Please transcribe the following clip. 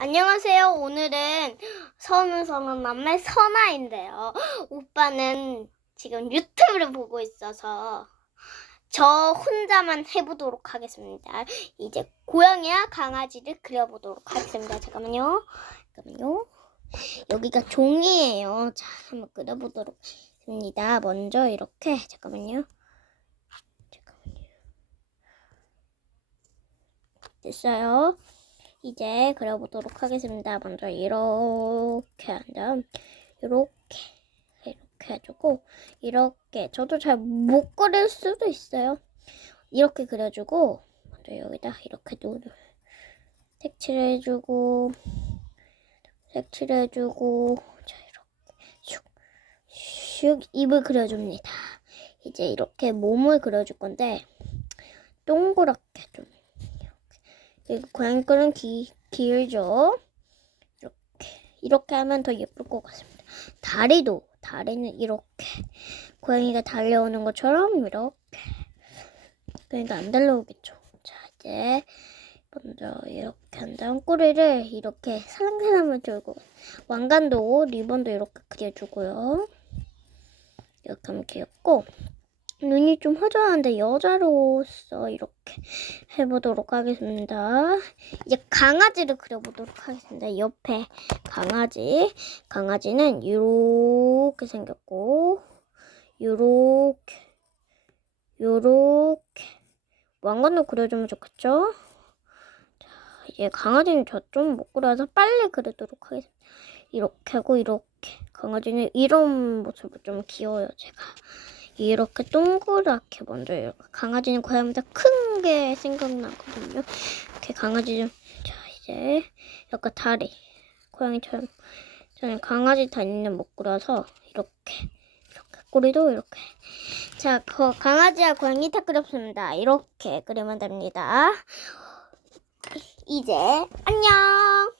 안녕하세요. 오늘은 선우성은 남매 선아인데요. 오빠는 지금 유튜브를 보고 있어서 저 혼자만 해보도록 하겠습니다. 이제 고양이와 강아지를 그려보도록 하겠습니다. 잠깐만요. 여기가 종이에요. 자, 한번 그려보도록 하겠습니다. 먼저 이렇게 잠깐만요. 됐어요. 이제 그려보도록 하겠습니다. 먼저 이렇게 한 다음 이렇게 해주고 이렇게 저도 잘 못 그릴 수도 있어요. 이렇게 그려주고 먼저 여기다 이렇게 색칠해주고 자 이렇게 슉 입을 그려줍니다. 이제 이렇게 몸을 그려줄 건데 동그랗게 좀 그리고 고양이 거는 길죠. 이렇게 하면 더 예쁠 것 같습니다. 다리는 이렇게 고양이가 달려오는 것처럼 이렇게 고양이가 안 달려오겠죠. 자, 이제 먼저 이렇게 한 다음 꼬리를 이렇게 살랑살랑을 들고 왕관도 리본도 이렇게 그려주고요. 이렇게 하면 귀엽고 눈이 좀 허전한데 여자로서 이렇게 해보도록 하겠습니다. 이제 강아지를 그려보도록 하겠습니다. 옆에 강아지는 이렇게 생겼고 요렇게 왕관도 그려주면 좋겠죠? 자, 이제 강아지는 저 좀 못 그려서 빨리 그리도록 하겠습니다. 이렇게 하고 이렇게 강아지는 이런 모습이 좀 귀여워요. 제가 이렇게 동그랗게 먼저 이렇게 강아지는 고양이보다 큰 게 생각나거든요. 이렇게 강아지 좀 자 이제 약간 다리 고양이처럼 저는 강아지 다리는 못 그려서 이렇게 꼬리도 이렇게 자 강아지와 고양이 다 그렸습니다. 이렇게 그리면 됩니다. 이제 안녕.